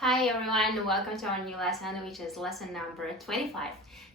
Hi everyone, welcome to our new lesson, which is lesson number 25.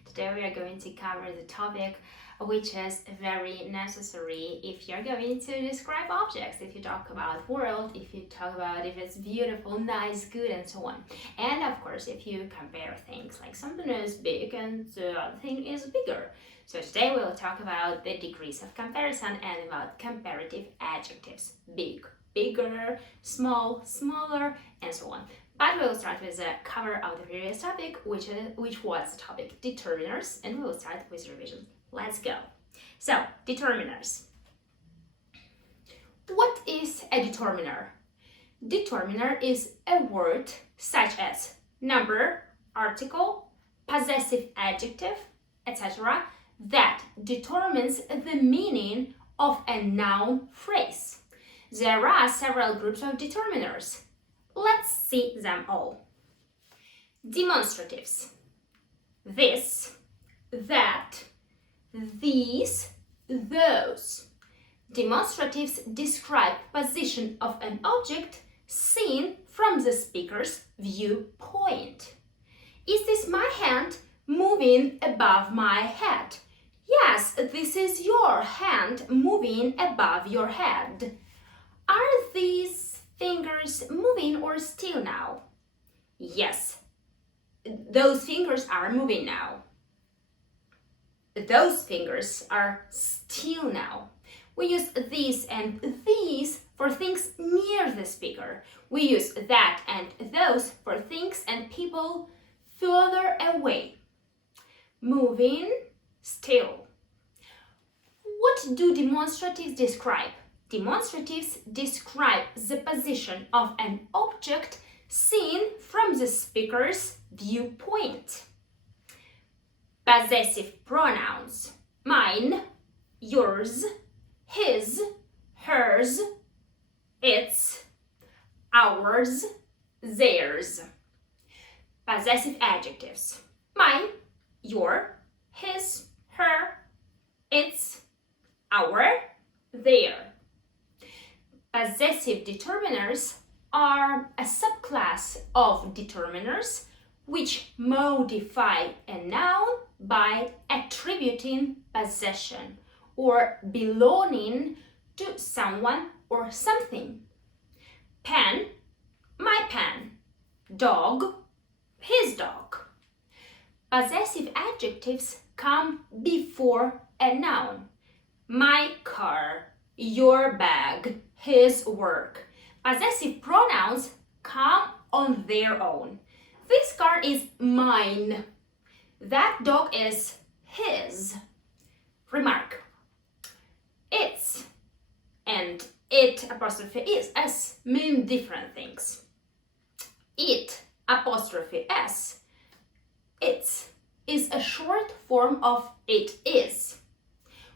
Today we are going to cover the topic which is very necessary if you're going to describe objects, if you talk about world, if you talk about if it's beautiful, nice, good, and so on. And of course, if you compare things, like something is big and the other thing is bigger. So today we'll talk about the degrees of comparison and about comparative adjectives. Big, bigger, small, smaller, and so on. But we will start with the cover of the previous topic, which was the topic determiners, and we will start with revision. Let's go. So, determiners. What is a determiner? Determiner is a word such as number, article, possessive adjective, etc. that determines the meaning of a noun phrase. There are several groups of determiners. Let's see them all. Demonstratives. This, that, these, those. Demonstratives describe position of an object seen from the speaker's viewpoint. Is this my hand moving above my head? Yes, this is your hand moving above your head. Are these fingers moving or still now? Yes, those fingers are moving now. Those fingers are still now. We use these and these for things near the speaker. We use that and those for things and people further away. Moving, still. What do demonstratives describe? Demonstratives describe the position of an object seen from the speaker's viewpoint. Possessive pronouns: mine, yours, his, hers, its, ours, theirs. Possessive adjectives: mine, your, his, her, its, our, their. Possessive determiners are a subclass of determiners which modify a noun by attributing possession or belonging to someone or something. Pen, my pen. Dog, his dog. Possessive adjectives come before a noun. My car, your bag, his work. Possessive pronouns come on their own. This car is mine. That dog is his. Remark: its and it apostrophe is mean different things. It apostrophe s, its, is a short form of it is.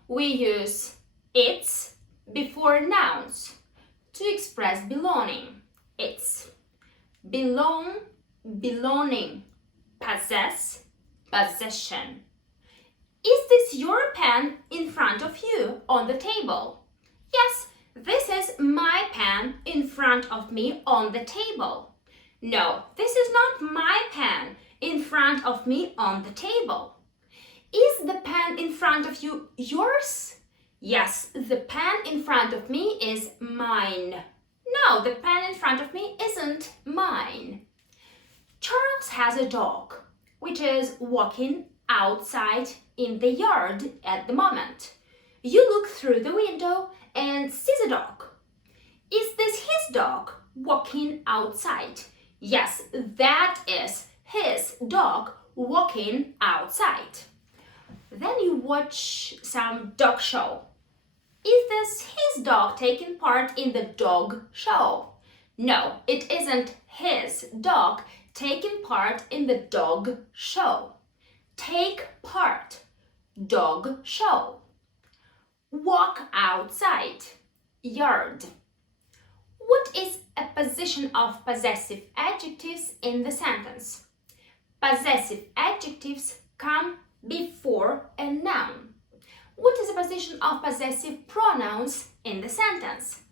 We use its before nouns to express belonging. Its. Belong, belonging. Possess, possession. Is this your pen in front of you on the table? Yes, this is my pen in front of me on the table. No, this is not my pen in front of me on the table. Is the pen in front of you yours? Yes, the pen in front of me is mine. No, the pen in front of me isn't mine. Charles has a dog, which is walking outside in the yard at the moment. You look through the window and see the dog. Is this his dog walking outside? Yes, that is his dog walking outside. Then you watch some dog show. Is this his dog taking part in the dog show? No, it isn't his dog taking part in the dog show. Take part. Dog show. Walk outside. Yard. What is a position of possessive adjectives in the sentence? Possessive adjectives come before a noun. What is the position of possessive pronouns in the sentence?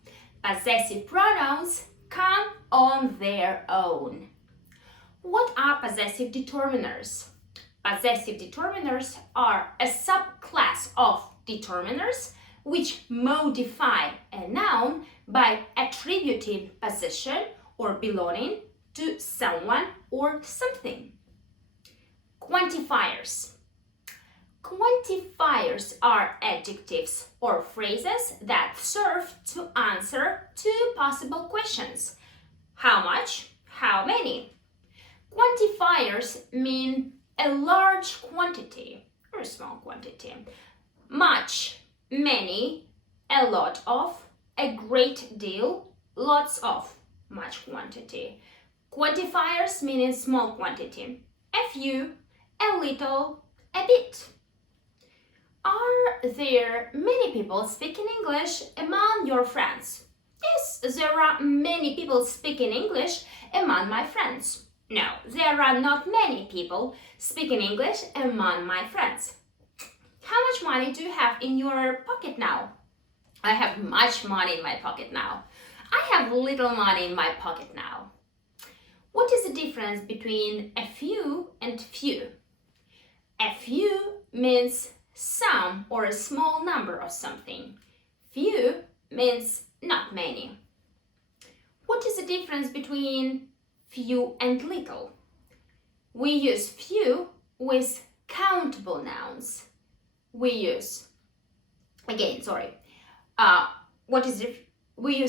Possessive pronouns come on their own. What are possessive determiners? Possessive determiners are a subclass of determiners which modify a noun by attributing possession or belonging to someone or something. Quantifiers. Quantifiers are adjectives or phrases that serve to answer two possible questions. How much? How many? Quantifiers mean a large quantity or a small quantity. Much, many, a lot of, a great deal, lots of, much quantity. Quantifiers mean a small quantity. A few, a little, a bit. Are there many people speaking English among your friends? Yes, there are many people speaking English among my friends. No, there are not many people speaking English among my friends. How much money do you have in your pocket now? I have much money in my pocket now. I have little money in my pocket now. What is the difference between a few and few? A few means some or a small number of something. Few means not many. What is the difference between few and little? We use few with countable nouns. We use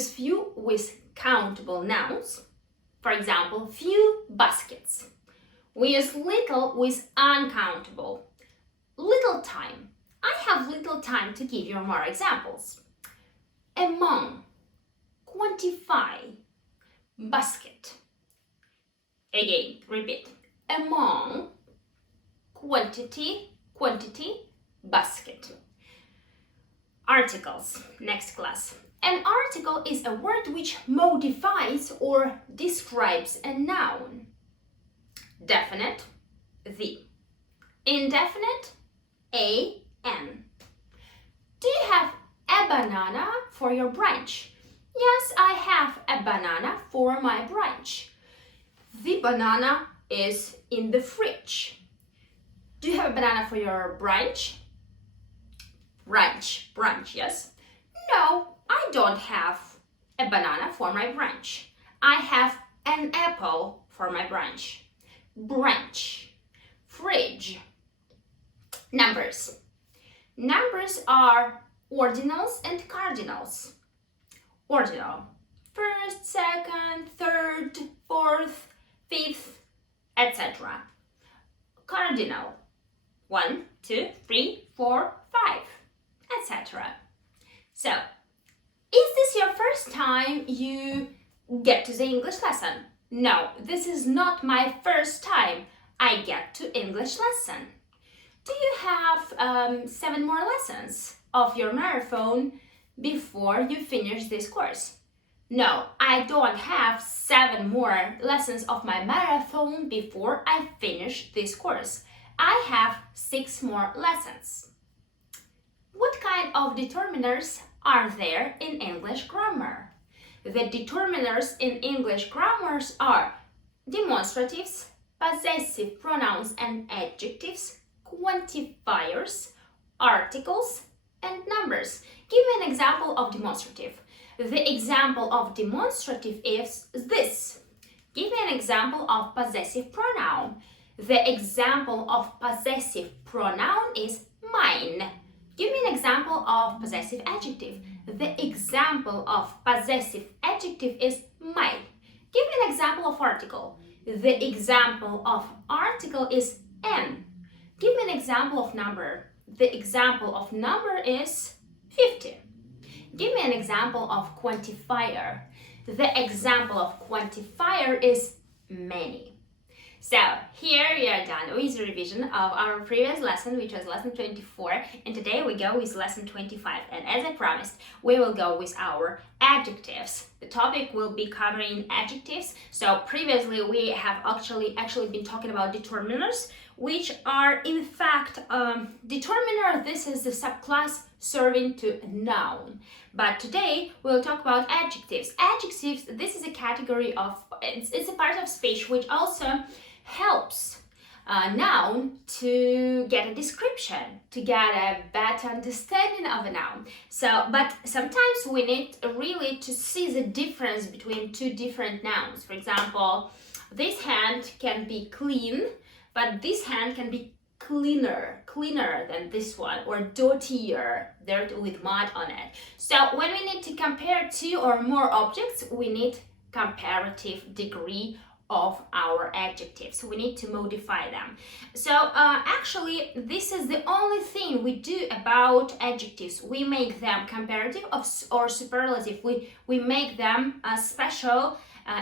few with countable nouns. For example, few baskets. We use little with uncountable. Little time. I have little time to give you more examples. Among, quantify, basket. Again, repeat. Among, quantity, basket. Articles, next class. An article is a word which modifies or describes a noun. Definite, the. Indefinite, an. Do you have a banana for your brunch? Yes, I have a banana for my brunch. The banana is in the fridge. Do you have a banana for your brunch? Brunch, yes. No, I don't have a banana for my brunch. I have an apple for my brunch. Brunch, fridge. Numbers. Numbers are ordinals and cardinals. Ordinal, first, second, third, fourth, fifth, etc. Cardinal, 1, 2, 3, 4, 5, etc. So, is this your first time you get to the English lesson? No, this is not my first time I get to English lesson. Do you have 7 more lessons of your marathon before you finish this course? No, I don't have 7 more lessons of my marathon before I finish this course. I have 6 more lessons. What kind of determiners are there in English grammar? The determiners in English grammars are demonstratives, possessive pronouns and adjectives, quantifiers, articles, and numbers. Give me an example of demonstrative. The example of demonstrative is this. Give me an example of possessive pronoun. The example of possessive pronoun is mine. Give me an example of possessive adjective. The example of possessive adjective is my. Give me an example of article. The example of article is an. Give me an example of number. The example of number is 50. Give me an example of quantifier. The example of quantifier is many. So here we are done with the revision of our previous lesson, which was lesson 24, and today we go with lesson 25. And as I promised, we will go with our adjectives. the topic will be covering adjectives. So previously we have actually been talking about determiners, which are in fact determiner. This is the subclass serving to a noun. But today we'll talk about adjectives. Adjectives, this is a category of, it's a part of speech which also helps a noun to get a description, to get a better understanding of a noun. So, but sometimes we need really to see the difference between two different nouns. For example, this hand can be clean, but this hand can be cleaner than this one, or dirtier, dirt with mud on it. So when we need to compare two or more objects, we need comparative degree of our adjectives. We need to modify them. So actually, this is the only thing we do about adjectives. We make them comparative or superlative. We make them special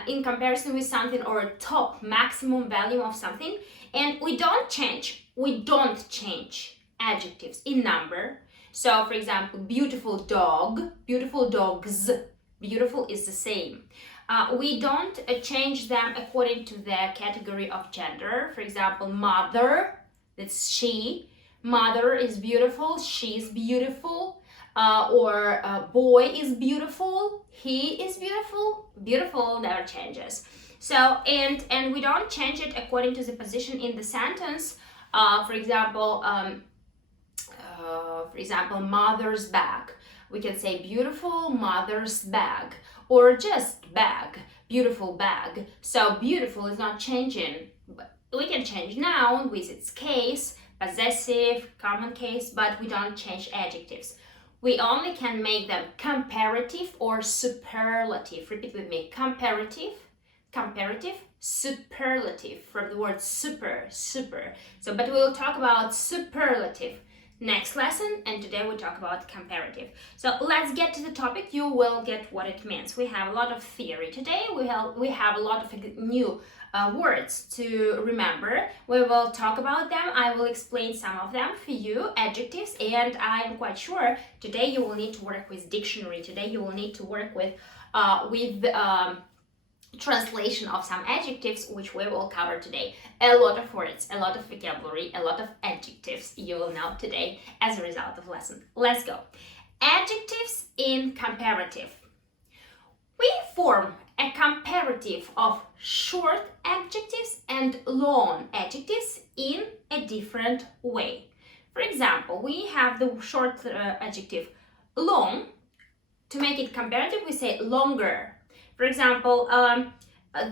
in comparison with something, or top maximum value of something, and we don't change adjectives in number. So for example, beautiful dog, beautiful dogs, beautiful is the same. We don't change them according to the category of gender. For example, mother, that's she. Mother is beautiful, she is beautiful. Or boy is beautiful, he is beautiful. Beautiful never changes. So, and we don't change it according to the position in the sentence. For example, mother's bag. We can say beautiful mother's bag, or just bag, beautiful bag. So beautiful is not changing. We can change noun with its case, possessive, common case, but we don't change adjectives. We only can make them comparative or superlative. Repeat with me: comparative, superlative, from the word super. So, but we'll talk about superlative next lesson, and today we talk about comparative. So let's get to the topic. You will get what it means. We have a lot of theory today. We have a lot of new words to remember. We will talk about them. I will explain some of them for you, adjectives, and I'm quite sure today you will need to work with dictionary. Today you will need to work with translation of some adjectives, which we will cover today. A lot of words, a lot of vocabulary, a lot of adjectives you will know today as a result of lesson. Let's go. Adjectives in comparative. We form a comparative of short adjectives and long adjectives in a different way. For example, we have the short adjective long. To make it comparative, we say longer. For example,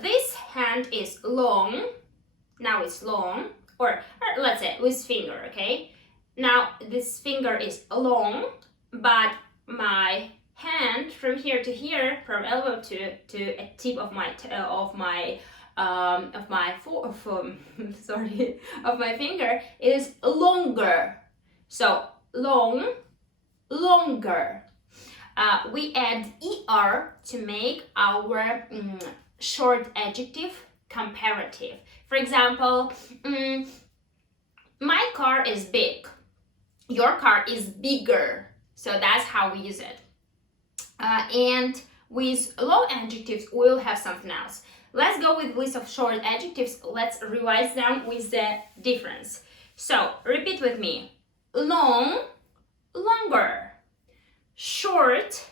this hand is long, now it's long, or let's say with finger, okay? Now this finger is long, but my hand from here to here, from elbow to a tip of my finger is longer. So long, longer. We add er to make our short adjective comparative. For example, my car is big, your car is bigger. So that's how we use it. And with long adjectives, we'll have something else. Let's go with list of short adjectives. Let's revise them with the difference. So repeat with me: long, longer; short,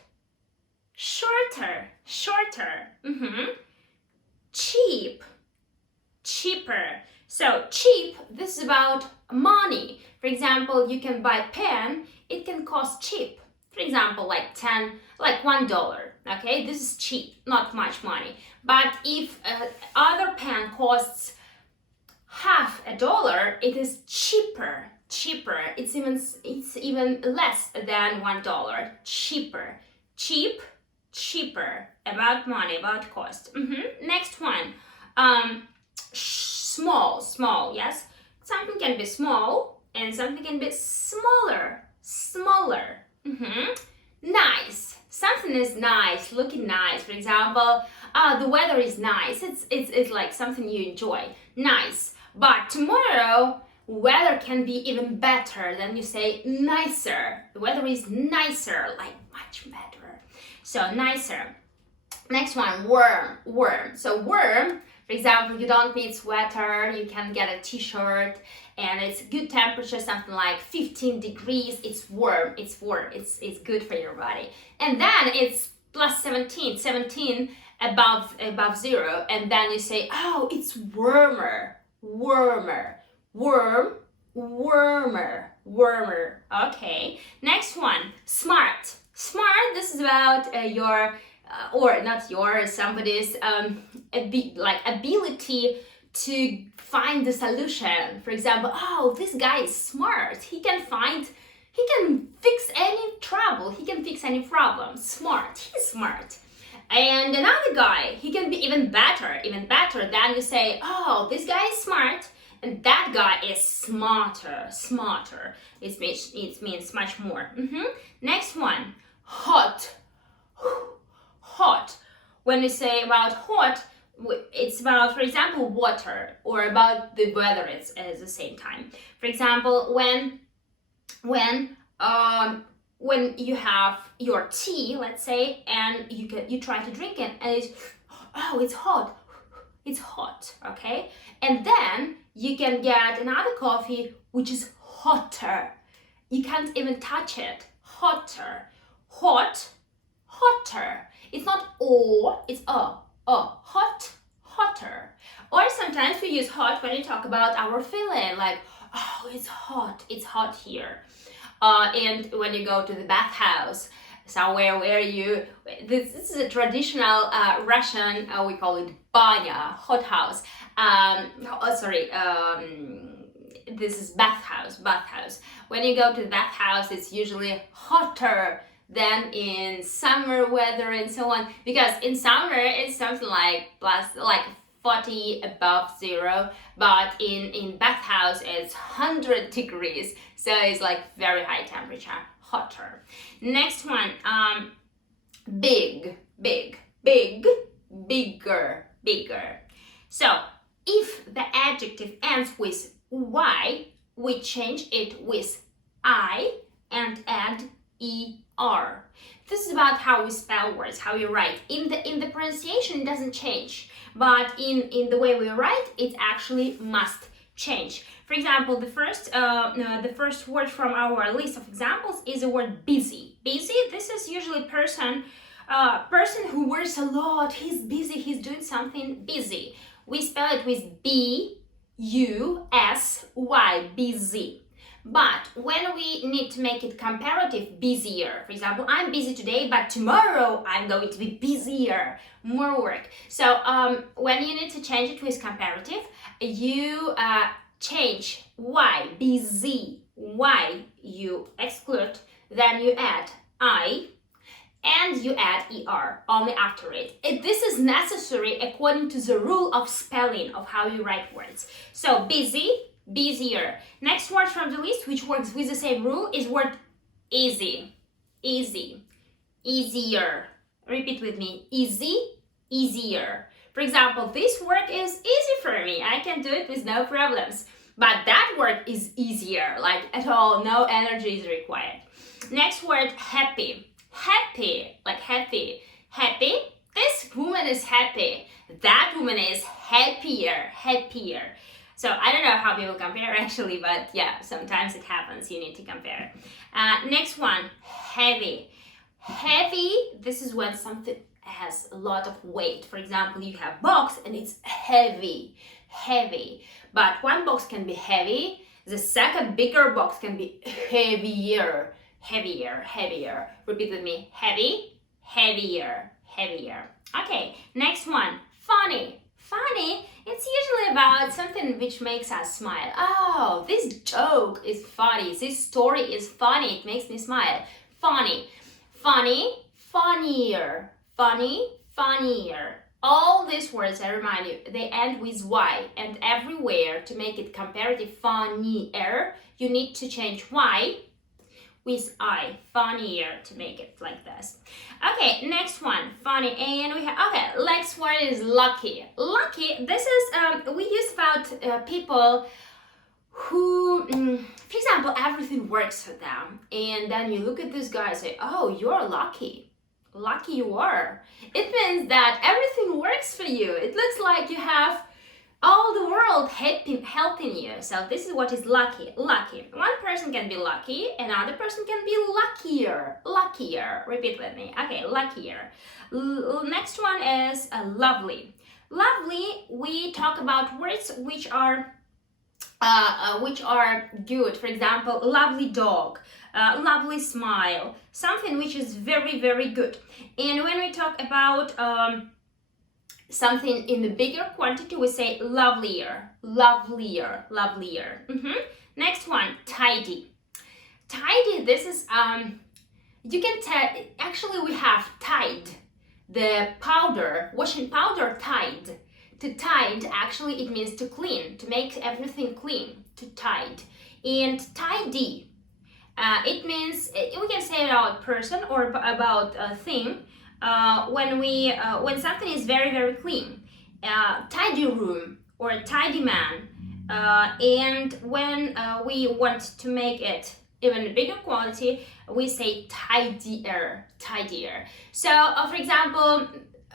shorter, shorter; cheap, cheaper. So cheap, this is about money. For example, you can buy pen, it can cost cheap. For example, like $1, okay? This is cheap, not much money. But if other pen costs $0.50, it is cheaper. It's even less than $1. Cheaper. Cheap, cheaper. About money, about cost. Next one. Small, yes? Something can be small and something can be smaller. Nice. Something is nice, looking nice. For example, the weather is nice. It's like something you enjoy. Nice. But tomorrow, weather can be even better. Then you say nicer. The weather is nicer, like much better. So nicer. Next one, worm. So worm, for example, you don't need sweater, you can get a t-shirt, and it's good temperature, something like 15 degrees. It's warm, it's good for your body. And then it's plus 17 above zero, and then you say, oh, it's warmer. Okay, next one, smart. This is about your or not yours, somebody's ability to find the solution. For example, oh, this guy is smart. He can fix any trouble. He can fix any problem. Smart. He's smart. And another guy, he can be even better. Then you say, oh, this guy is smart, and that guy is smarter. It means much more. Next one, hot. When you say about hot, it's about, for example, water, or about the weather at the same time. For example, when you have your tea, let's say, and you try to drink it, and it's hot, okay? And then you can get another coffee which is hotter. You can't even touch it. Hotter. It's not o, it's a. Hotter. Or sometimes we use hot when we talk about our feeling, like, oh, it's hot here. And when you go to the bathhouse, somewhere where this is a traditional Russian, we call it banya, hot house. This is bathhouse. When you go to the bathhouse, it's usually hotter than in summer weather and so on, because in summer it's something like 40 above zero, but in bathhouse it's 100 degrees, so it's like very high temperature, hotter. Next one, bigger. So if the adjective ends with y, we change it with I and add er. This is about how we spell words, how we write. In the pronunciation, it doesn't change, but in the way we write, it actually must change. For example, the first word from our list of examples is the word busy. Busy. This is usually person who works a lot. He's busy. He's doing something busy. We spell it with B-U-S-Y, busy. But when we need to make it comparative, busier. For example, I'm busy today, but tomorrow I'm going to be busier, more work. So when you need to change it with comparative, you change y, busy, y, you exclude, then you add I, and you add er only after it. This is necessary according to the rule of spelling of how you write words. So busy, busier. Next word from the list, which works with the same rule, is word easy. Easier. Repeat with me. Easy, easier. For example, this word is easy for me. I can do it with no problems. But that word is easier, like at all, no energy is required. Next word, happy. Happy. This woman is happy. That woman is happier. So I don't know how people compare actually, but yeah, sometimes it happens. You need to compare. Next one, heavy. This is when something has a lot of weight. For example, you have box and it's heavy. But one box can be heavy. The second bigger box can be heavier. Repeat with me. Heavier. Okay, next one, funny. It's usually about something which makes us smile. Oh, this joke is funny. This story is funny. It makes me smile. Funny, funnier. All these words, I remind you, they end with y, and everywhere to make it comparative funnier, you need to change y with I, funnier, to make it like this. Okay, next one, funny, and we have, okay, next word is lucky. This is, we use about people who, for example, everything works for them, and then you look at this guy and say, oh, you're lucky. Lucky you are. It means that everything works for you. It looks like you have all the world helping you. So this is what is lucky. Lucky. One person can be lucky, another person can be luckier. Luckier. Repeat with me. Okay, luckier. Next one is lovely. Lovely, we talk about words which are good. For example, lovely dog, lovely smile, something which is very, very good. And when we talk about something in the bigger quantity, we say lovelier, lovelier, lovelier. Next one, tidy. Tidy, this is, you can tell, actually we have Tide, the powder, washing powder, Tide. To tide, actually, it means to clean, to make everything clean, to tide. And tidy, it means, we can say about person or about a thing when something is very, very clean. Tidy room or a tidy man. And when we want to make it even bigger quality, we say tidier, tidier. So, for example,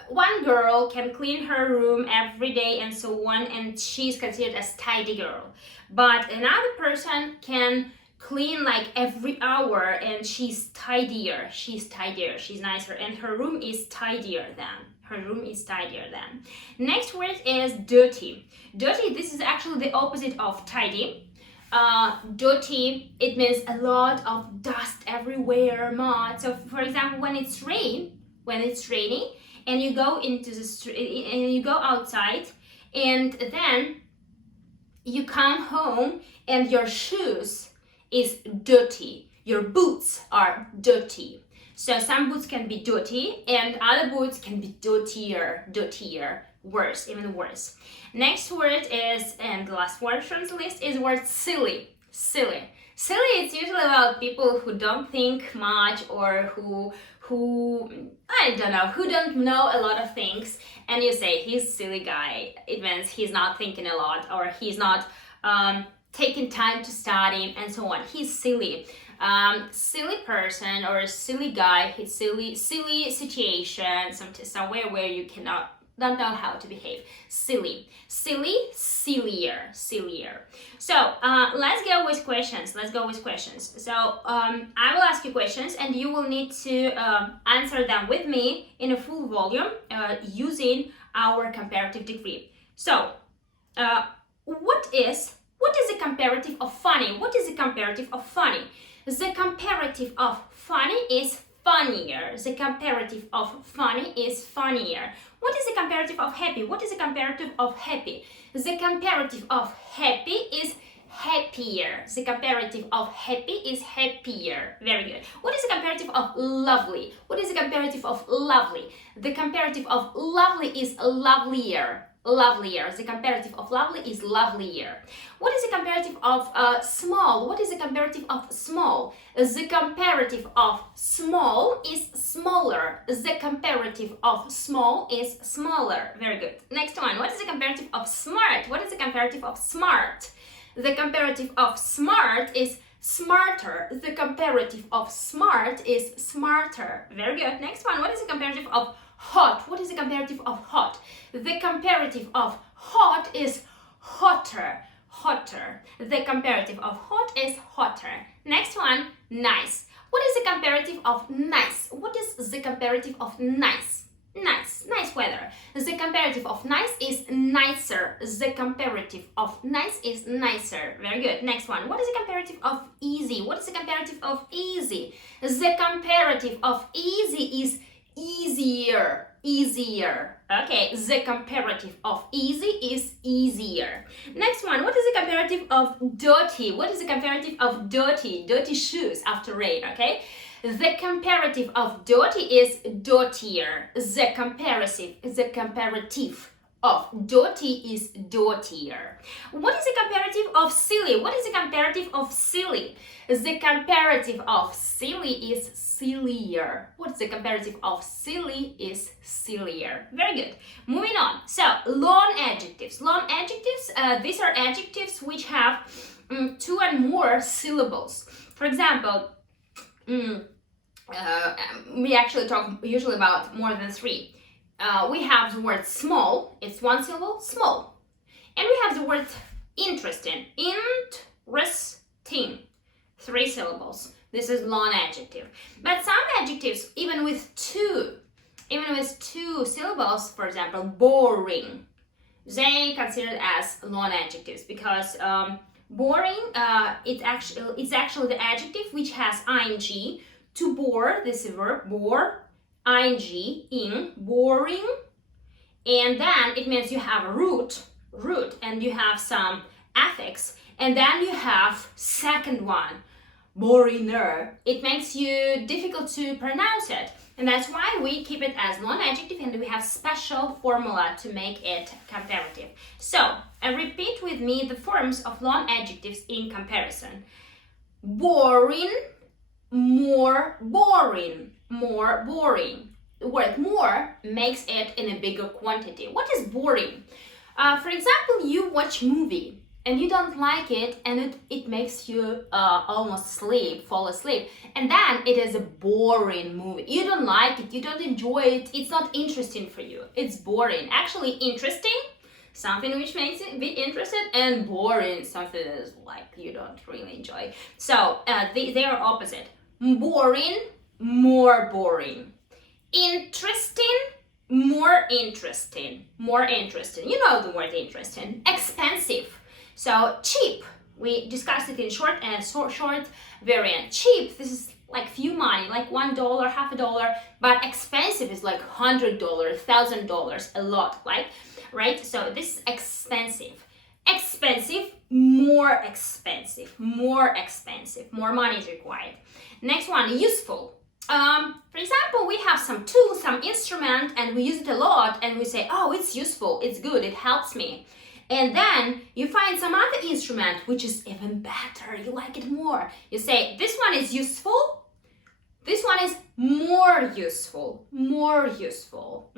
one girl can clean her room every day and so on, and she's considered as tidy girl. But another person can clean like every hour and she's tidier, she's nicer, and her room is tidier than. Next word is dirty. Dirty, this is actually the opposite of tidy. Dirty, it means a lot of dust everywhere, mud. So for example, when it's raining, and you go into the street and you go outside, and then you come home and your shoes is dirty, your boots are dirty. So some boots can be dirty and other boots can be dirtier, worse, even worse. Next word is, and the last word from the list is word silly. Silly, it's usually about people who don't think much, or who don't know a lot of things, and you say he's silly guy. It means he's not thinking a lot, or he's not taking time to study and so on. He's silly. Silly person or a silly guy, he's silly situation, somewhere where you don't know how to behave. Silly, sillier. So let's go with questions. So I will ask you questions and you will need to answer them with me in a full volume using our comparative degree. So what is the comparative of funny? The comparative of funny is funnier. The comparative of funny is funnier. What is the comparative of happy? The comparative of happy is happier. The comparative of happy is happier. Very good. What is the comparative of lovely? The comparative of lovely is lovelier. The comparative of lovely is lovelier. What is the comparative of small? The comparative of small is smaller. The comparative of small is smaller. Very good. Next one. What is the comparative of smart? The comparative of smart is smarter. The comparative of smart is smarter. Very good. Next one. What is the comparative of hot? The comparative of hot? The comparative of hot is hotter. The comparative of hot is hotter. Next one, nice. What is the comparative of nice? The comparative of nice? Nice weather. The comparative of nice is nicer. The comparative of nice is nicer. Very good. Next one. What is the comparative of easy? The comparative of easy? The comparative of easy is easier. Okay, the comparative of easy is easier. Next one, what is the comparative of dirty? The comparative of dirty? Dirty shoes after rain, okay? The comparative of dirty is dirtier. The comparative of dirty is dirtier. What is the comparative of silly? The comparative of silly? The comparative of silly is sillier. The comparative of silly is sillier. Very good. Moving on. So, long adjectives. These are adjectives which have 2 and more syllables. For example, We actually talk usually about more than three. We have the word small, it's one syllable, small. And we have the word interesting, interesting, three syllables. This is long adjective. But some adjectives, even with two syllables, for example, boring, they considered as long adjectives because boring, it's actually the adjective which has ing. To bore, this is verb, bore, ing, boring, and then it means you have a root, and you have some affix, and then you have second one, boringer. It makes you difficult to pronounce it, and that's why we keep it as long adjective, and we have special formula to make it comparative. So, repeat with me the forms of long adjectives in comparison. Boring, more boring, more boring. The word more makes it in a bigger quantity. What is boring? For example, you watch movie and you don't like it, and it makes you almost fall asleep, and then it is a boring movie. You don't like it, you don't enjoy it, it's not interesting for you, it's boring. Actually, interesting, something which makes it be interested, and boring, something that is like you don't really enjoy. So they are opposite. Boring, more boring. Interesting, more interesting, more interesting. You know the word interesting. Expensive. So cheap, we discussed it in short and short variant. Cheap, this is like few money, like $1, half a dollar, but expensive is like $100, $1,000, a lot, like, right? So this is expensive. Expensive, more expensive, more expensive, more money is required. Next one, useful. For example, we have some tool, some instrument, and we use it a lot, and we say, oh, it's useful, it's good, it helps me. And then you find some other instrument which is even better, you like it more. You say, this one is useful, this one is more useful, more useful.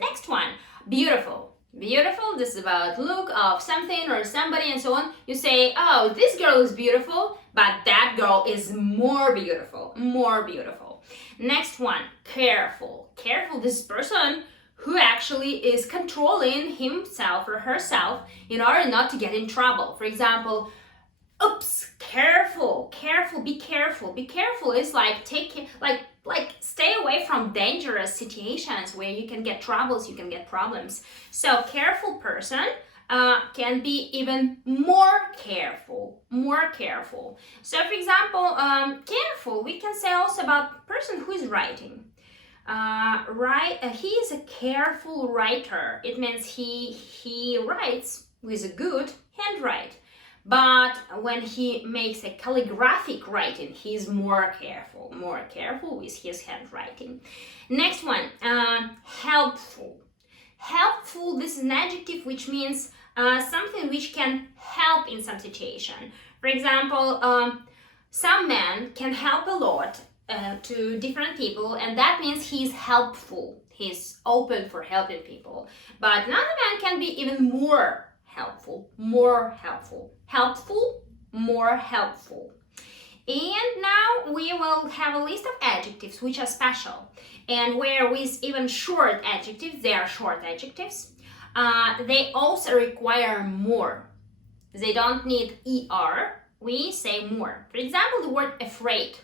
Next one, beautiful. Beautiful, this is about look of something or somebody and so on. You say, oh, this girl is beautiful, but that girl is more beautiful, more beautiful. Next one, careful. Careful, this person who actually is controlling himself or herself in order not to get in trouble. For example, oops, careful, careful, be careful. Be careful is like stay away from dangerous situations where you can get troubles, you can get problems. So careful person can be even more careful, more careful. So for example, careful, we can say also about person who is writing. He is a careful writer. It means he writes with a good handwriting. But when he makes a calligraphic writing, he's more careful with his handwriting. Next one, helpful. Helpful, this is an adjective which means something which can help in some situation. For example, some man can help a lot to different people, and that means he's helpful. He's open for helping people. But another man can be even more helpful, more helpful. Helpful, more helpful. And now we will have a list of adjectives which are special. And where with even short adjectives, they are short adjectives, they also require more. They don't need er, we say more. For example, the word afraid.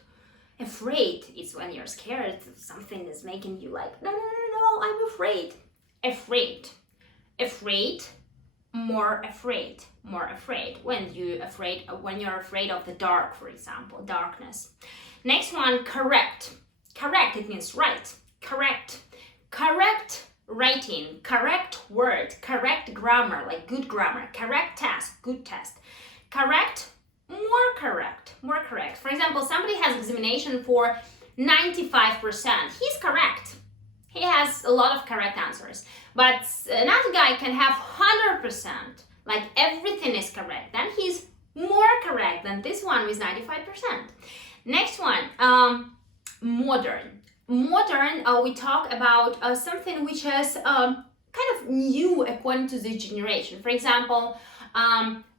Afraid is when you're scared, something is making you like, no, I'm afraid. Afraid. Afraid, more afraid, more afraid. When you're afraid of the dark, for example, darkness. Next one, correct. Correct, it means right. Correct. Correct writing, correct word, correct grammar, like good grammar, correct task, good test. Correct, more correct, more correct. For example, somebody has examination for 95%. He's correct. He has a lot of correct answers. But another guy can have 100%, like everything is correct. Then he's more correct than this one with 95%. Next one, modern. Modern, we talk about something which is kind of new according to this generation. For example,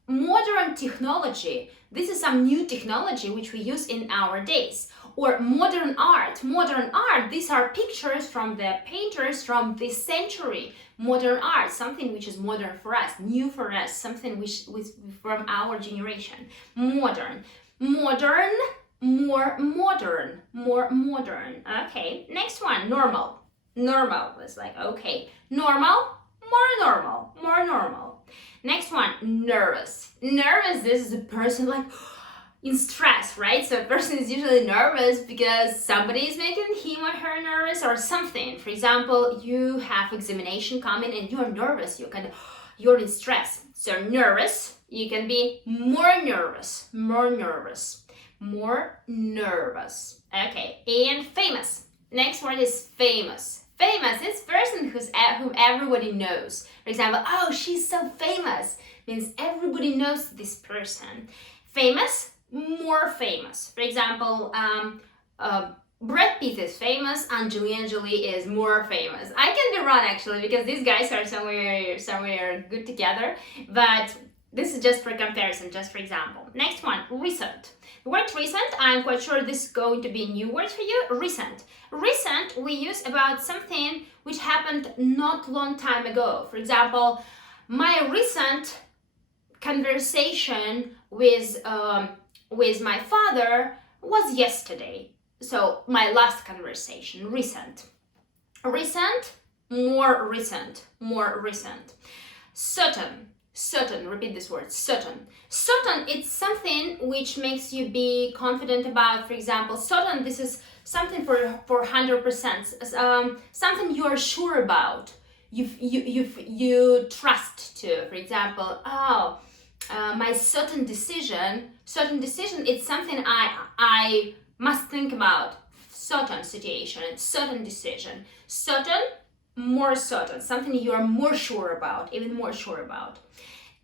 modern technology. This is some new technology which we use in our days. Or modern art. Modern art, these are pictures from the painters from this century. Modern art, something which is modern for us, new for us, something which was from our generation. Modern. Modern, more modern, more modern. Okay, next one, normal. Normal is like, okay, normal, more normal. Next one, nervous. Nervous, this is a person like in stress, right? So a person is usually nervous because somebody is making him or her nervous or something. For example, you have examination coming and you're nervous, you're in stress. So nervous, you can be more nervous, more nervous, more nervous. Okay, and famous. Next word is famous. Famous is person whom everybody knows. For example, oh, she's so famous. Means everybody knows this person. Famous, more famous. For example, Brad Pitt is famous, Angelina Jolie is more famous. I can be wrong actually because these guys are somewhere good together, but this is just for comparison, just for example. Next one, recent. The word recent, I'm quite sure this is going to be a new word for you. Recent. Recent we use about something which happened not long time ago. For example, my recent conversation with my father was yesterday. So my last conversation, recent. Recent, more recent, more recent. Certain. Certain, repeat this word, certain. Certain, it's something which makes you be confident about. For example, certain, this is something for 100%, something you are sure about, you trust to. For example, my certain decision, it's something I must think about. Certain situation, certain decision. Certain, more certain, something you are more sure about, even more sure about.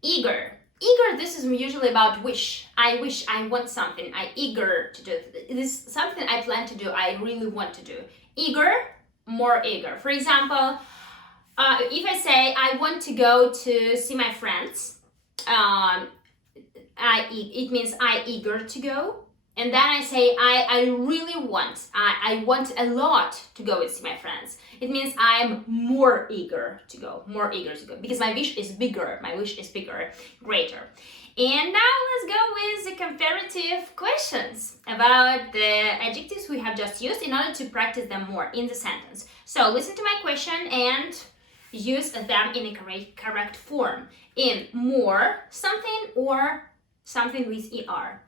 Eager. Eager, this is usually about wish. I wish, I want something. I eager to do. This is something I plan to do. I really want to do. Eager, more eager. For example, if I say I want to go to see my friends, it means I eager to go. And then I say I really want, I want a lot to go and see my friends. It means I'm more eager to go, because my wish is bigger, greater. And now let's go with the comparative questions about the adjectives we have just used in order to practice them more in the sentence. So listen to my question and use them in a correct form. In more something or something with ER.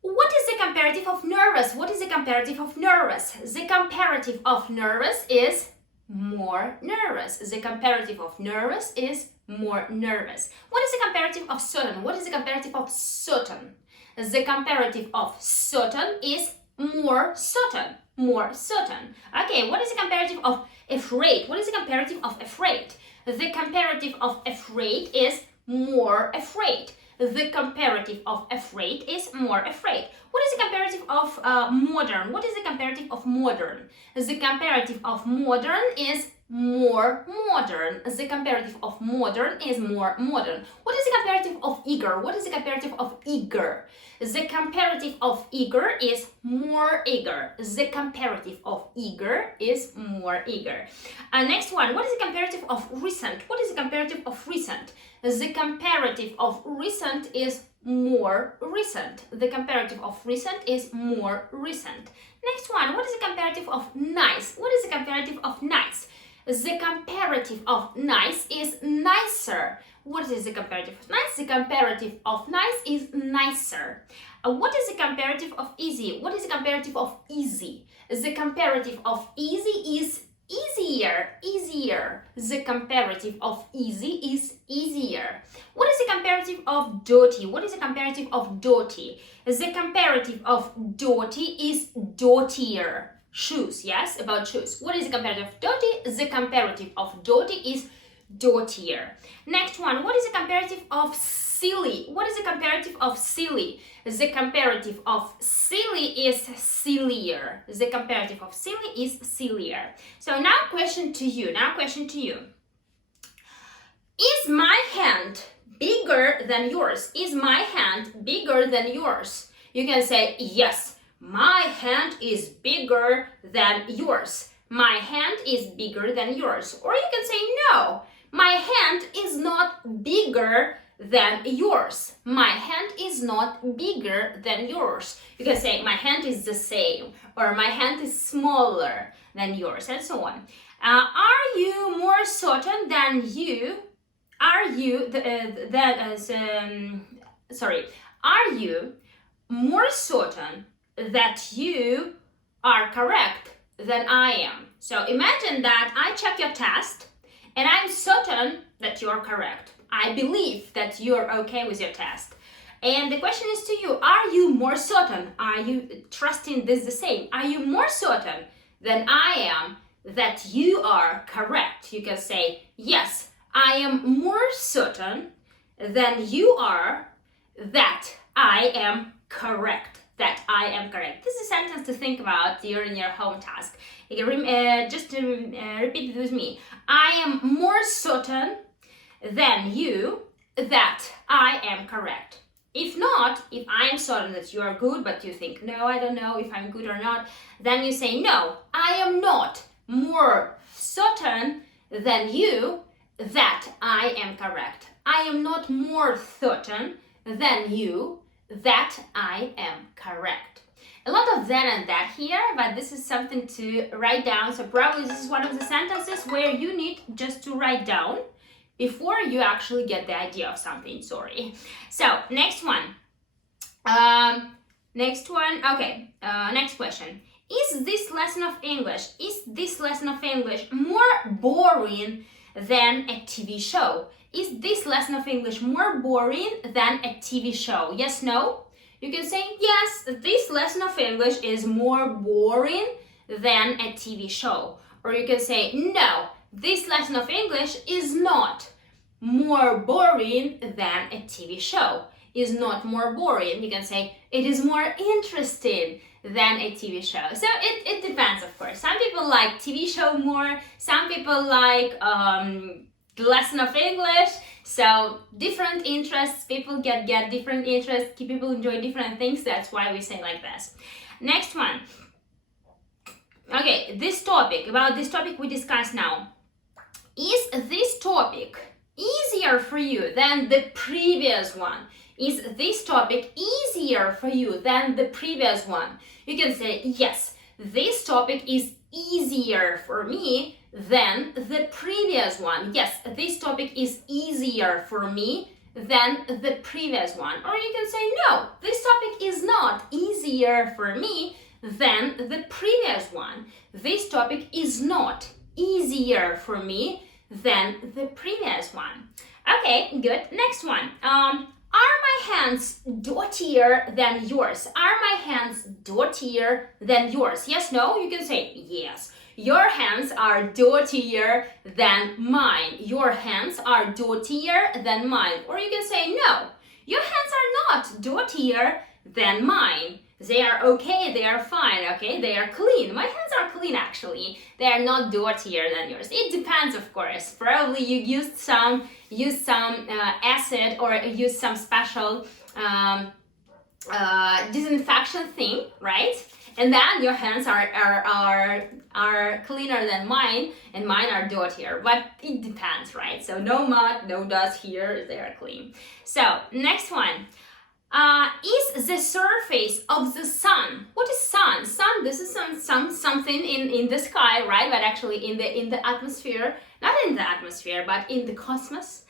What is the comparative of nervous? What is the comparative of nervous? The comparative of nervous is more nervous. The comparative of nervous is more nervous. What is the comparative of certain? What is the comparative of certain? The comparative of certain is more certain. More certain. Okay, what is the comparative of afraid? What is the comparative of afraid? The comparative of afraid is more afraid. The comparative of afraid is more afraid. What is the comparative of modern? What is the comparative of modern? The comparative of modern is more modern. The comparative of modern is more modern. What is the comparative of eager? What is the comparative of eager? The comparative of eager is more eager. The comparative of eager is more eager. Next one, what is the comparative of recent? What is the comparative of recent? The comparative of recent is more recent. The comparative of recent is more recent. Next one, what is the comparative of nice? What is the comparative of nice? The comparative of nice is nicer. What is the comparative of nice? The comparative of nice is nicer. What is the comparative of easy? What is the comparative of easy? The comparative of easy is easier, easier. The comparative of easy is easier. What is the comparative of dirty? What is the comparative of dirty? The comparative of dirty is dirtier. Shoes, yes, about shoes. What is the comparative of dirty? The comparative of dirty is dirtier. Next one, what is the comparative of silly? What is the comparative of silly? The comparative of silly is sillier. The comparative of silly is sillier. So now question to you. Is my hand bigger than yours? Is my hand bigger than yours? You can say yes. my hand is bigger than yours. My hand is bigger than yours. Or you can say, no, my hand is not bigger than yours. My hand is not bigger than yours. You can say, my hand is the same, or my hand is smaller than yours, and so on. Are you more certain than you? Are you Are you more certain that you are correct than I am? So imagine that I check your test and I'm certain that you are correct. I believe that you're okay with your test. And the question is to you, are you more certain? Are you trusting this the same? Are you more certain than I am that you are correct? You can say, yes, I am more certain than you are that I am correct. That I am correct. This is a sentence to think about during your home task. Just to repeat it with me. I am more certain than you that I am correct. If not, if I am certain that you are good, but you think, no, I don't know if I'm good or not, then you say, no, I am not more certain than you that I am correct. I am not more certain than you that I am correct. A lot of then and that here, but this is something to write down. So probably this is one of the sentences where you need just to write down before you actually get the idea of something, sorry. So, next one. Next question. Is this lesson of English more boring than a TV show? Is this lesson of English more boring than a TV show? Yes, no? You can say, yes, this lesson of English is more boring than a TV show. Or you can say, no, this lesson of English is not more boring than a TV show. Is not more boring. You can say, it is more interesting than a TV show. So it depends, of course. Some people like TV show more. Some people like the lesson of English. So different interests, people get different interests, people enjoy different things. That's why we say like this. Next one. Okay, about this topic we discussed now. Is this topic easier for you than the previous one? Is this topic easier for you than the previous one? You can say, yes, this topic is easier for me than the previous one. Yes, this topic is easier for me than the previous one. Or you can say, no, this topic is not easier for me than the previous one. This topic is not easier for me than the previous one. Okay, good. Next one. Are my hands dirtier than yours? Are my hands dirtier than yours? Yes, no? You can say yes. Your hands are dirtier than mine. Your hands are dirtier than mine. Or you can say no. Your hands are not dirtier than mine. They are okay, they are fine, okay? They are clean. My hands are clean, actually. They are not dirtier than yours. It depends, of course. Probably you used some acid or used some special disinfection thing, right? And then your hands are cleaner than mine, and mine are dirtier. But it depends, right? So no mud, no dust here. They are clean. So next one. Is the surface of the sun? What is sun? Sun. This is something in the sky, right? But actually in the atmosphere. Not in the atmosphere, but in the cosmos,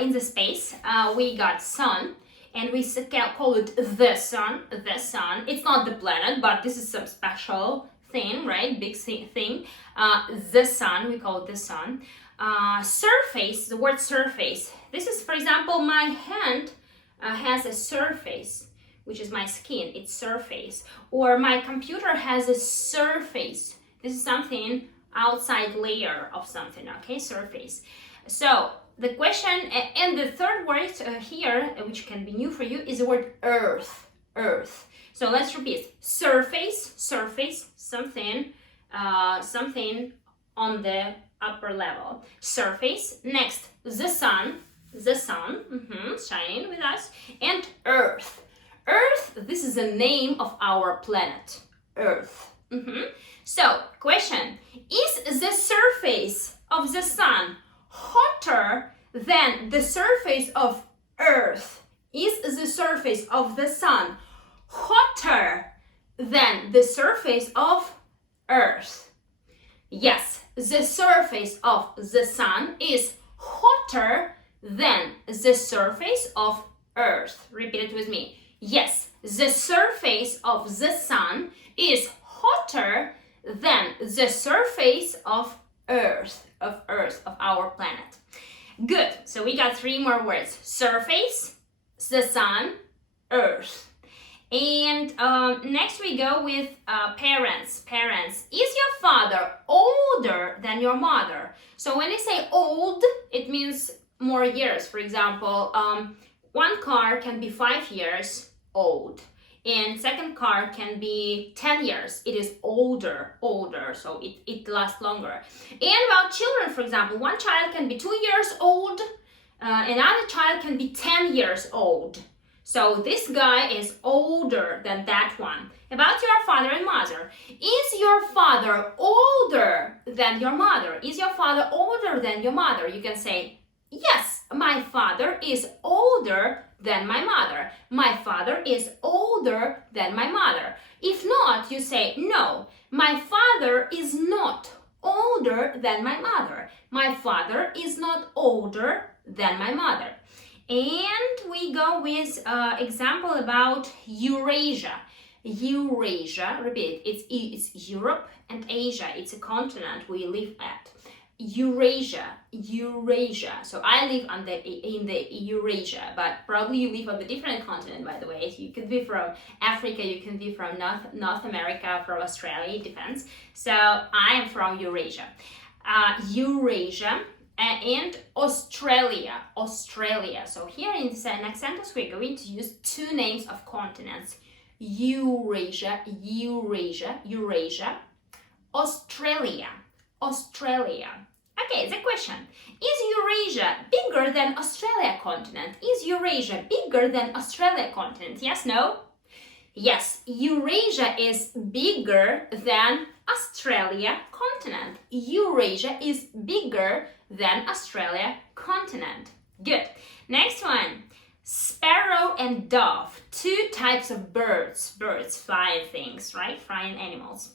in the space. We got sun, and we call it the sun. The sun. It's not the planet, but this is some special thing, right? Big thing. The sun. We call it the sun. Surface. The word surface. This is, for example, my hand. Has a surface, which is my skin, its surface. Or my computer has a surface. This is something outside layer of something, okay, surface. So the question, and the third word here, which can be new for you, is the word earth, earth. So let's repeat, surface, surface, something on the upper level. Surface, next, the sun, shining with us, and earth. Earth, this is the name of our planet, Earth. So, question, is the surface of the sun hotter than the surface of Earth? Is the surface of the sun hotter than the surface of Earth? Yes, the surface of the sun is hotter than the surface of Earth. Repeat it with me. Yes, the surface of the sun is hotter than the surface of Earth, of our planet. Good, so we got 3 more words. Surface, the sun, Earth. And next we go with parents. Parents. Is your father older than your mother? So when they say old, it means more years. For example, one car can be 5 years old, and second car can be 10 years. It is older, so it lasts longer. And about children, for example, one child can be 2 years old, another child can be 10 years old. So this guy is older than that one. About your father and mother. Is your father older than your mother? Is your father older than your mother? You can say, yes, my father is older than my mother. My father is older than my mother. If not, you say, no, my father is not older than my mother. My father is not older than my mother. And we go with example about Eurasia. Eurasia, repeat, it's Europe and Asia. It's a continent we live at. Eurasia. So I live in the Eurasia, but probably you live on a different continent, by the way. You could be from Africa, you can be from North America, from Australia, it depends. So I am from Eurasia. Eurasia and Australia. So here in the next sentence, we're going to use 2 names of continents. Eurasia, Australia. Okay, the question. Is Eurasia bigger than Australia continent? Is Eurasia bigger than Australia continent? Yes, no? Yes, Eurasia is bigger than Australia continent. Eurasia is bigger than Australia continent. Good. Next one. Sparrow and dove. 2 types of birds. Birds, flying things, right? Flying animals.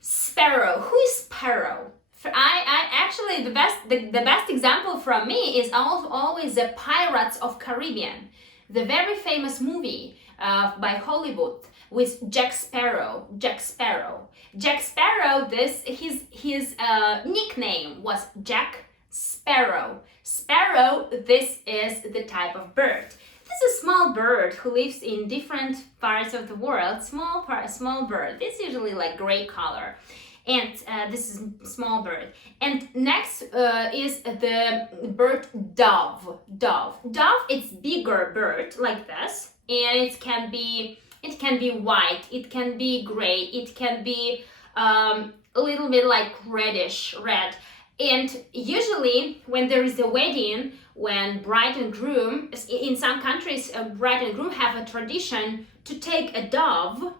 Sparrow. Who is sparrow? I actually the best example from me is always the Pirates of Caribbean, the very famous movie by Hollywood with Jack Sparrow. His nickname was Jack Sparrow. Sparrow, this is the type of bird. This is a small bird who lives in different parts of the world. Small bird. It's usually like gray color. And this is small bird. And next is the bird dove. Dove, it's bigger bird like this, and it can be white, it can be gray, it can be a little bit like red. And usually when there is a wedding, when bride and groom, in some countries, bride and groom have a tradition to take a dove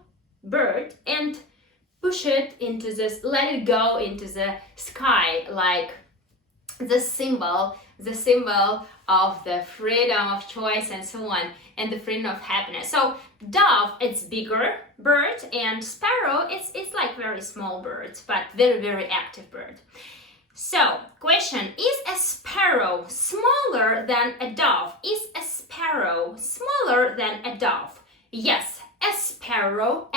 bird and push it into this, let it go into the sky, like the symbol of the freedom of choice and so on, and the freedom of happiness. So dove, it's bigger bird, and sparrow, it's like very small birds, but very, very active bird. So, question, is a sparrow smaller than a dove? Is a sparrow smaller than a dove? Yes, a sparrow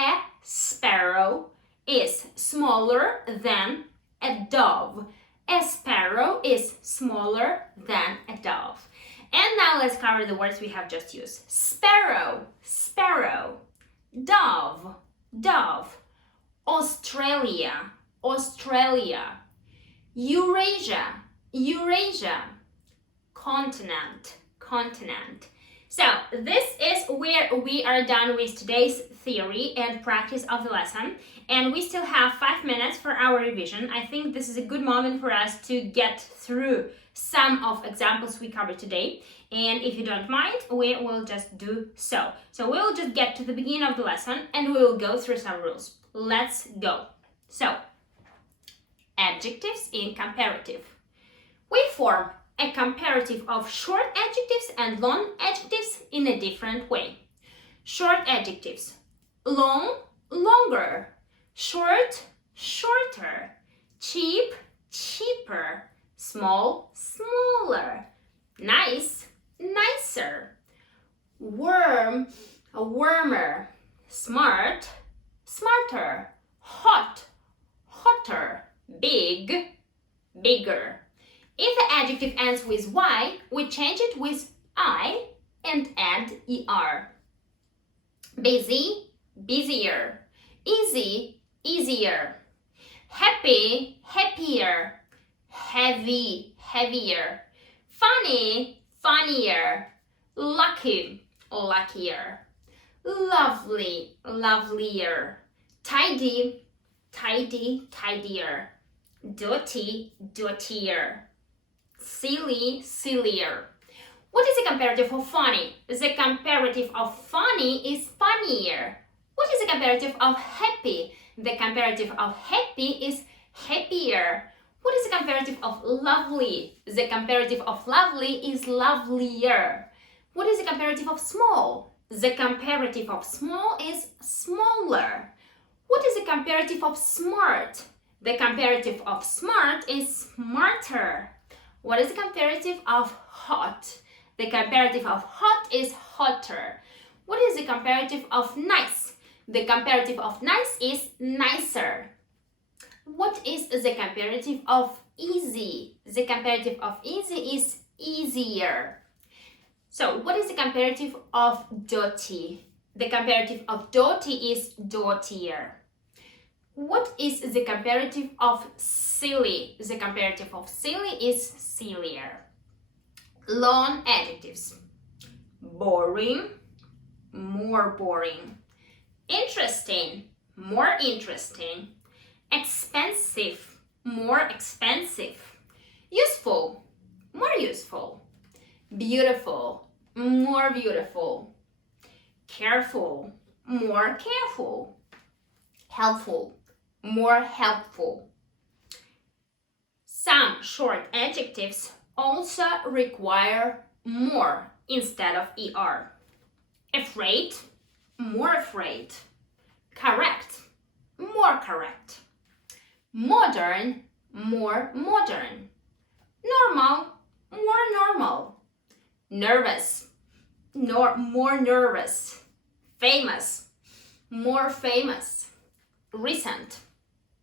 is smaller than a dove. A sparrow is smaller than a dove. And now let's cover the words we have just used. Sparrow, dove, Australia, Eurasia, continent, So this is where we are done with today's theory and practice of the lesson, and we still have 5 minutes for our revision. I think this is a good moment for us to get through some of examples we covered today, and if you don't mind, we will just do so. So we will just get to the beginning of the lesson and we will go through some rules. Let's go. So, adjectives in comparative. We form a comparative of short adjectives and long adjectives in a different way. Short adjectives: long, longer; short, shorter; cheap, cheaper; small, smaller; nice, nicer; warm, warmer; smart, smarter; hot, hotter; big, bigger. If the adjective ends with y, we change it with I and add er. Busy, busier; easy, easier; happy, happier; heavy, heavier; funny, funnier; lucky, luckier; lovely, lovelier; tidy, tidy, tidier; dirty, dirtier; silly, sillier. What is the comparative of funny? The comparative of funny is funnier. What is the comparative of happy? The comparative of happy is happier. What is the comparative of lovely? The comparative of lovely is lovelier. What is the comparative of small? The comparative of small is smaller. What is the comparative of smart? The comparative of smart is smarter. What is the comparative of hot? The comparative of hot is hotter. What is the comparative of nice? The comparative of nice is nicer. What is the comparative of easy? The comparative of easy is easier. So, what is the comparative of dirty? The comparative of dirty is dirtier. What is the comparative of silly? The comparative of silly is sillier. Long adjectives: boring, more boring; interesting, more interesting; expensive, more expensive; useful, more useful; beautiful, more beautiful; careful, more careful; helpful, more helpful. Some short adjectives also require more instead of er. Afraid, more afraid; correct, more correct; modern, more modern; normal, more normal; nervous, more nervous; famous, more famous; recent,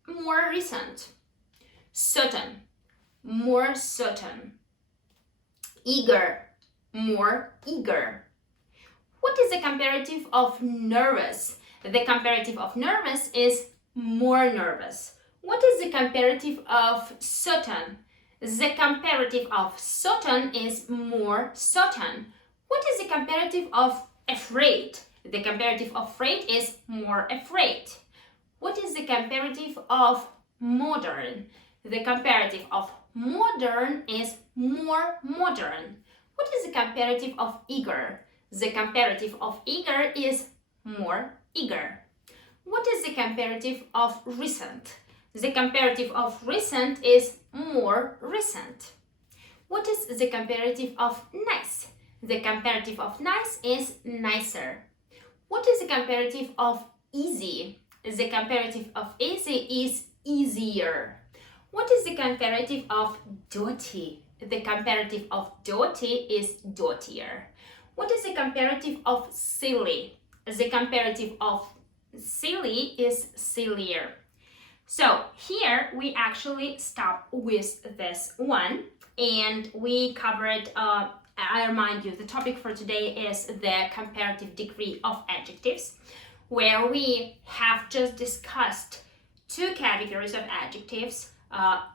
more recent; certain, more certain; eager, more eager. What is the comparative of nervous? The comparative of nervous is more nervous. What is the comparative of certain? The comparative of certain is more certain. What is the comparative of afraid? The comparative of afraid is more afraid. What is the comparative of modern? The comparative of modern is more modern. What is the comparative of eager? The comparative of eager is more eager. What is the comparative of recent? The comparative of recent is more recent. What is the comparative of nice? The comparative of nice is nicer. What is the comparative of easy? The comparative of easy is easier. What is the comparative of dirty? The comparative of dirty is dirtier. What is the comparative of silly? The comparative of silly is sillier. So here we actually stop with this one, and we covered, I remind you, the topic for today is the comparative degree of adjectives, where we have just discussed two categories of adjectives,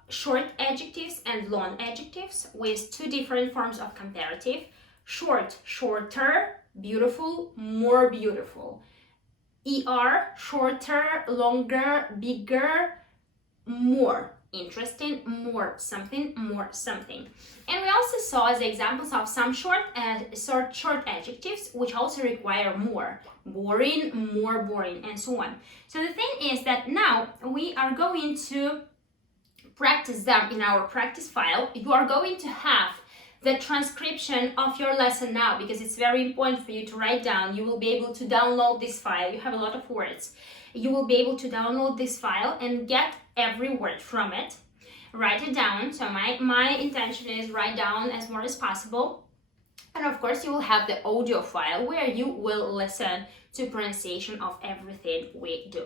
short adjectives and long adjectives, with two different forms of comparative. Short, shorter, beautiful, more beautiful. ER, shorter, longer, bigger, more interesting, more something, more something. And we also saw as examples of some short adjectives which also require more. Boring, more boring, and so on. So the thing is that now we are going to practice them in our practice file. You are going to have the transcription of your lesson now, because it's very important for you to write down. You will be able to download this file. You have a lot of words. You will be able to download this file and get every word from it. Write it down. So my intention is write down as more as possible. And of course, you will have the audio file where you will listen to pronunciation of everything we do.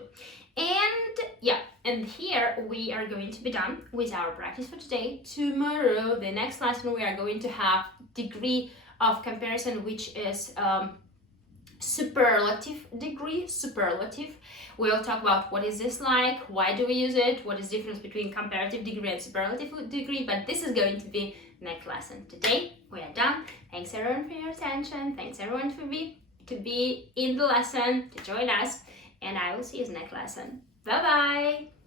And yeah, and here we are going to be done with our practice for today. Tomorrow, the next lesson, we are going to have degree of comparison, which is superlative degree, superlative. We'll talk about what is this like, why do we use it, what is the difference between comparative degree and superlative degree, but this is going to be next lesson. Today, we are done. Thanks everyone for your attention. Thanks everyone to be in the lesson, to join us. And I will see you in the next lesson. Bye-bye!